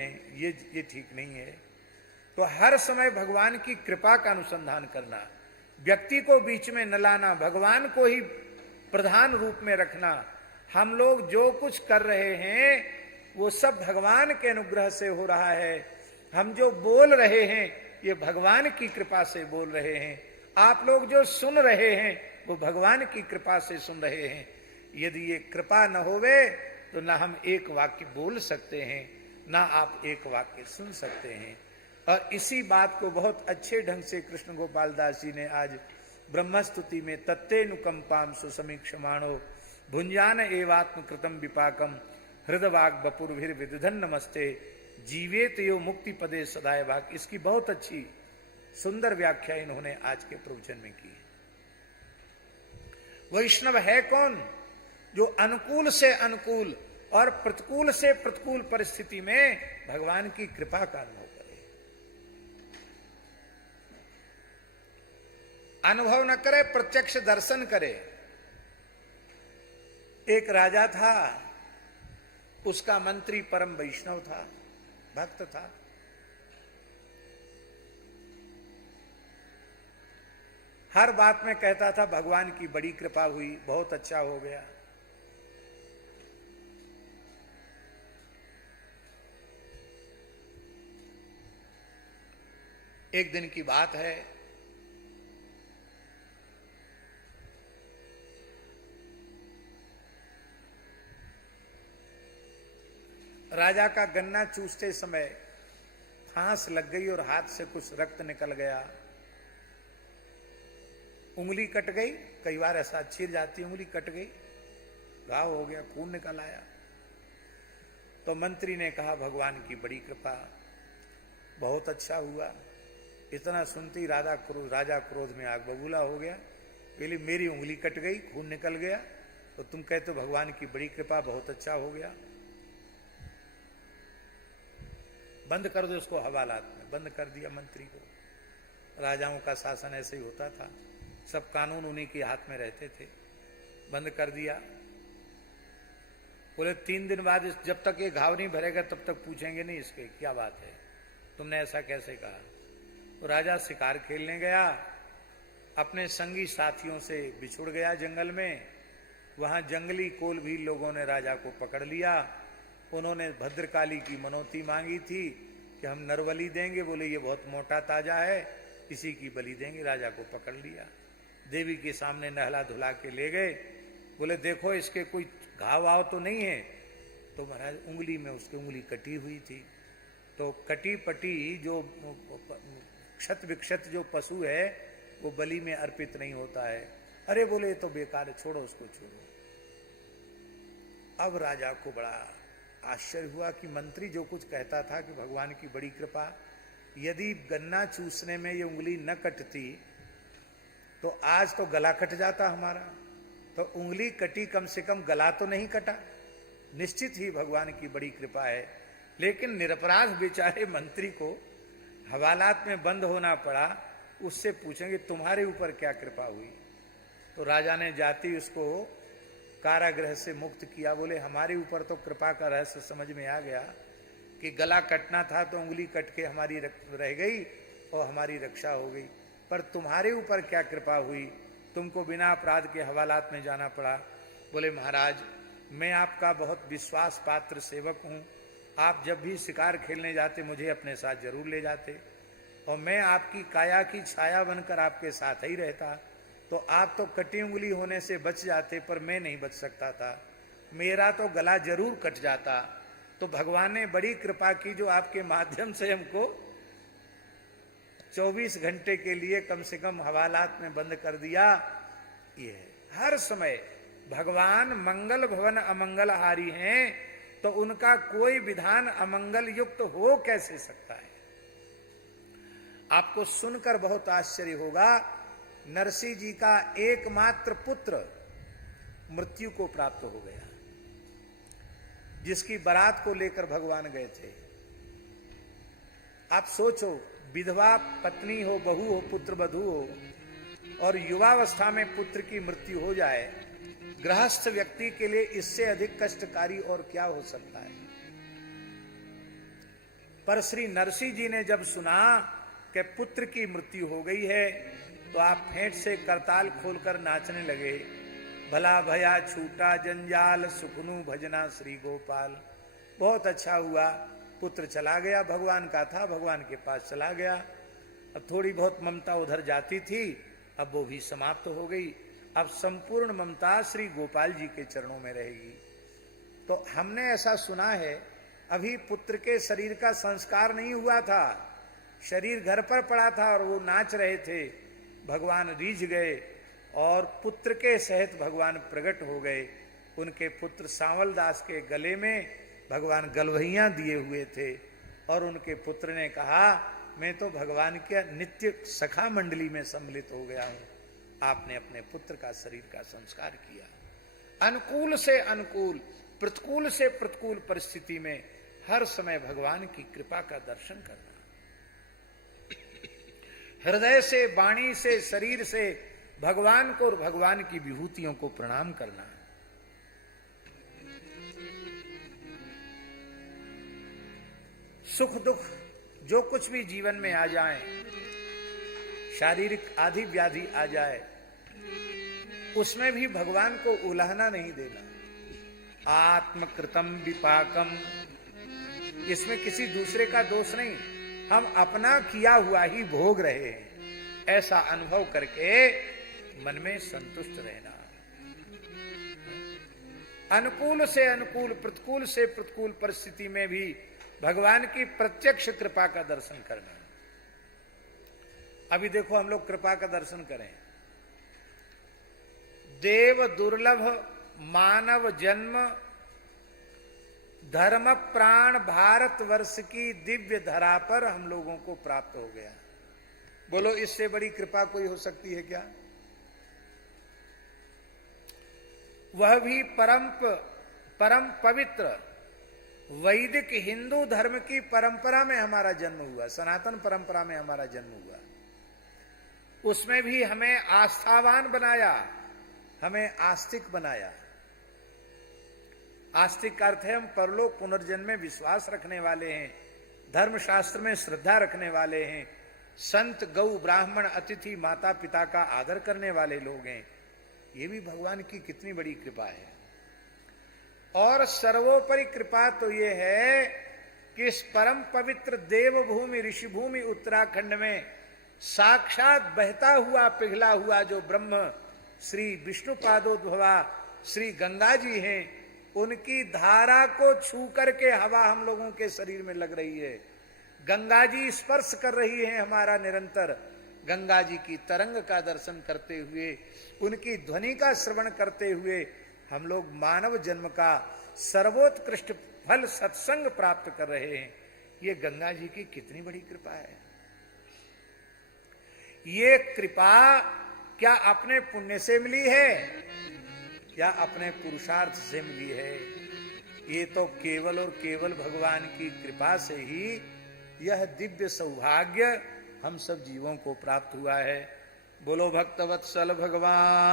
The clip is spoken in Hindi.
ये ठीक नहीं है। तो हर समय भगवान की कृपा का अनुसंधान करना, व्यक्ति को बीच में न लाना, भगवान को ही प्रधान रूप में रखना। हम लोग जो कुछ कर रहे हैं वो सब भगवान के अनुग्रह से हो रहा है। हम जो बोल रहे हैं ये भगवान की कृपा से बोल रहे हैं। आप लोग जो सुन रहे हैं वो भगवान की कृपा से सुन रहे हैं। यदि ये कृपा न होवे तो ना हम एक वाक्य बोल सकते हैं, ना आप एक वाक्य सुन सकते हैं। और इसी बात को बहुत अच्छे ढंग से कृष्ण गोपाल दास जी ने आज ब्रह्मस्तुति में तत्तेनुकंपाम सुसमीक्षमाणो भुंजान एवात्म कृतम विपाकम हृदवाग बपुर्भिर विदधन नमस्ते जीवेत यो मुक्ति पदे सदाय भाग, इसकी बहुत अच्छी सुंदर व्याख्या इन्होंने आज के प्रवचन में की। वैष्णव है कौन? जो अनुकूल से अनुकूल और प्रतिकूल से प्रतिकूल परिस्थिति में भगवान की कृपा का अनुभव करे। अनुभव न करे, प्रत्यक्ष दर्शन करे। एक राजा था, उसका मंत्री परम वैष्णव था, भक्त था। हर बात में कहता था भगवान की बड़ी कृपा हुई, बहुत अच्छा हो गया। एक दिन की बात है, राजा का गन्ना चूसते समय फांस लग गई और हाथ से कुछ रक्त निकल गया, उंगली कट गई। कई बार ऐसा चीर जाती, उंगली कट गई, घाव हो गया, खून निकल आया। तो मंत्री ने कहा भगवान की बड़ी कृपा, बहुत अच्छा हुआ। इतना सुनती राजा क्रोध में आग बबूला हो गया। पहले मेरी उंगली कट गई, खून निकल गया, तो तुम कहते हो भगवान की बड़ी कृपा, बहुत अच्छा हो गया। बंद कर दो इसको हवालात में। बंद कर दिया मंत्री को। राजाओं का शासन ऐसे ही होता था, सब कानून उन्हीं के हाथ में रहते थे। बंद कर दिया। बोले 3 दिन बाद जब तक ये घाव नहीं भरेगा तब तक पूछेंगे नहीं इसके क्या बात है, तुमने ऐसा कैसे कहा। तो राजा शिकार खेलने गया, अपने संगी साथियों से बिछुड़ गया जंगल में। वहां जंगली कोलभी लोगों ने राजा को पकड़ लिया। उन्होंने भद्रकाली की मनौती मांगी थी कि हम नरबलि देंगे। बोले ये बहुत मोटा ताजा है, इसी की बलि देंगे। राजा को पकड़ लिया, देवी के सामने नहला धुला के ले गए। बोले देखो इसके कोई घाव वाव तो नहीं है। तो महाराज उंगली में उसकी उंगली कटी हुई थी। तो कटी पटी जो क्षत विक्षत जो पशु है वो बलि में अर्पित नहीं होता है। अरे बोले तो बेकार है, छोड़ो उसको, छोड़ो। अब राजा को बड़ा आश्चर्य हुआ कि मंत्री जो कुछ कहता था कि भगवान की बड़ी कृपा, यदि गन्ना चूसने में ये उंगली न कटती तो आज तो गला कट जाता हमारा। तो उंगली कटी, कम से कम गला तो नहीं कटा। निश्चित ही भगवान की बड़ी कृपा है। लेकिन निरपराध बेचारे मंत्री को हवालात में बंद होना पड़ा। उससे पूछेंगे तुम्हारे ऊपर क्या कृपा हुई। तो राजा ने जाति उसको कारागृह से मुक्त किया। बोले हमारे ऊपर तो कृपा का रहस्य समझ में आ गया कि गला कटना था तो उंगली कट के हमारी रह गई और हमारी रक्षा हो गई, पर तुम्हारे ऊपर क्या कृपा हुई, तुमको बिना अपराध के हवालात में जाना पड़ा। बोले महाराज मैं आपका बहुत विश्वास पात्र सेवक हूँ। आप जब भी शिकार खेलने जाते मुझे अपने साथ जरूर ले जाते और मैं आपकी काया की छाया बनकर आपके साथ ही रहता। तो आप तो कटी उंगली होने से बच जाते, पर मैं नहीं बच सकता था, मेरा तो गला जरूर कट जाता। तो भगवान ने बड़ी कृपा की जो आपके माध्यम से हमको 24 घंटे के लिए कम से कम हवालात में बंद कर दिया। ये हर समय भगवान मंगल भवन अमंगल हारी हैं, तो उनका कोई विधान अमंगल युक्त हो कैसे सकता है। आपको सुनकर बहुत आश्चर्य होगा, नरसिंह जी का एकमात्र पुत्र मृत्यु को प्राप्त हो गया, जिसकी बारात को लेकर भगवान गए थे। आप सोचो, विधवा पत्नी हो, बहू हो, पुत्र वधू हो और युवावस्था में पुत्र की मृत्यु हो जाए, गृहस्थ व्यक्ति के लिए इससे अधिक कष्टकारी और क्या हो सकता है। पर श्री नरसिंह जी ने जब सुना कि पुत्र की मृत्यु हो गई है तो आप फेंट से करताल खोलकर नाचने लगे। भला भया छूटा जंजाल सुखनु भजना श्री गोपाल। बहुत अच्छा हुआ, पुत्र चला गया, भगवान का था, भगवान के पास चला गया। अब थोड़ी बहुत ममता उधर जाती थी, अब वो भी समाप्त हो गई। अब संपूर्ण ममता श्री गोपाल जी के चरणों में रहेगी। तो हमने ऐसा सुना है, अभी पुत्र के शरीर का संस्कार नहीं हुआ था, शरीर घर पर पड़ा था और वो नाच रहे थे। भगवान रीझ गए और पुत्र के सहित भगवान प्रकट हो गए। उनके पुत्र सांवल दास के गले में भगवान गलवहियां दिए हुए थे और उनके पुत्र ने कहा, मैं तो भगवान के नित्य सखा मंडली में सम्मिलित हो गया हूं। आपने अपने पुत्र का शरीर का संस्कार किया। अनुकूल से अनुकूल, प्रतिकूल से प्रतिकूल परिस्थिति में हर समय भगवान की कृपा का दर्शन करना, हृदय से, वाणी से, शरीर से भगवान को और भगवान की विभूतियों को प्रणाम करना। सुख दुख जो कुछ भी जीवन में आ जाए, शारीरिक आदि व्याधि आ जाए, उसमें भी भगवान को उलाहना नहीं देना। आत्मकृतम विपाकम, इसमें किसी दूसरे का दोष नहीं, हम अपना किया हुआ ही भोग रहे हैं, ऐसा अनुभव करके मन में संतुष्ट रहना। अनुकूल से अनुकूल, प्रतिकूल से प्रतिकूल परिस्थिति में भी भगवान की प्रत्यक्ष कृपा का दर्शन करना। अभी देखो हम लोग कृपा का दर्शन करें। देव दुर्लभ मानव जन्म धर्म प्राण भारतवर्ष की दिव्य धरा पर हम लोगों को प्राप्त हो गया। बोलो इससे बड़ी कृपा कोई हो सकती है क्या? वह भी परम पवित्र वैदिक हिंदू धर्म की परंपरा में हमारा जन्म हुआ, सनातन परंपरा में हमारा जन्म हुआ। उसमें भी हमें आस्थावान बनाया, हमें आस्तिक बनाया। आस्तिक का अर्थ है हम परलोक पुनर्जन्म में विश्वास रखने वाले हैं, धर्मशास्त्र में श्रद्धा रखने वाले हैं, संत गौ ब्राह्मण अतिथि माता पिता का आदर करने वाले लोग हैं। ये भी भगवान की कितनी बड़ी कृपा है। और सर्वोपरि कृपा तो ये है कि इस परम पवित्र देवभूमि ऋषिभूमि उत्तराखंड में साक्षात बहता हुआ पिघला हुआ जो ब्रह्म श्री विष्णु पादोद्भवा श्री गंगा जी हैं, उनकी धारा को छू करके हवा हम लोगों के शरीर में लग रही है। गंगा जी स्पर्श कर रही है हमारा निरंतर। गंगा जी की तरंग का दर्शन करते हुए, उनकी ध्वनि का श्रवण करते हुए हम लोग मानव जन्म का सर्वोत्कृष्ट फल सत्संग प्राप्त कर रहे हैं। ये गंगा जी की कितनी बड़ी कृपा है। ये कृपा क्या अपने पुण्य से मिली है या अपने पुरुषार्थ से मिली है? ये तो केवल और केवल भगवान की कृपा से ही यह दिव्य सौभाग्य हम सब जीवों को प्राप्त हुआ है। बोलो भक्तवत्सल भगवान।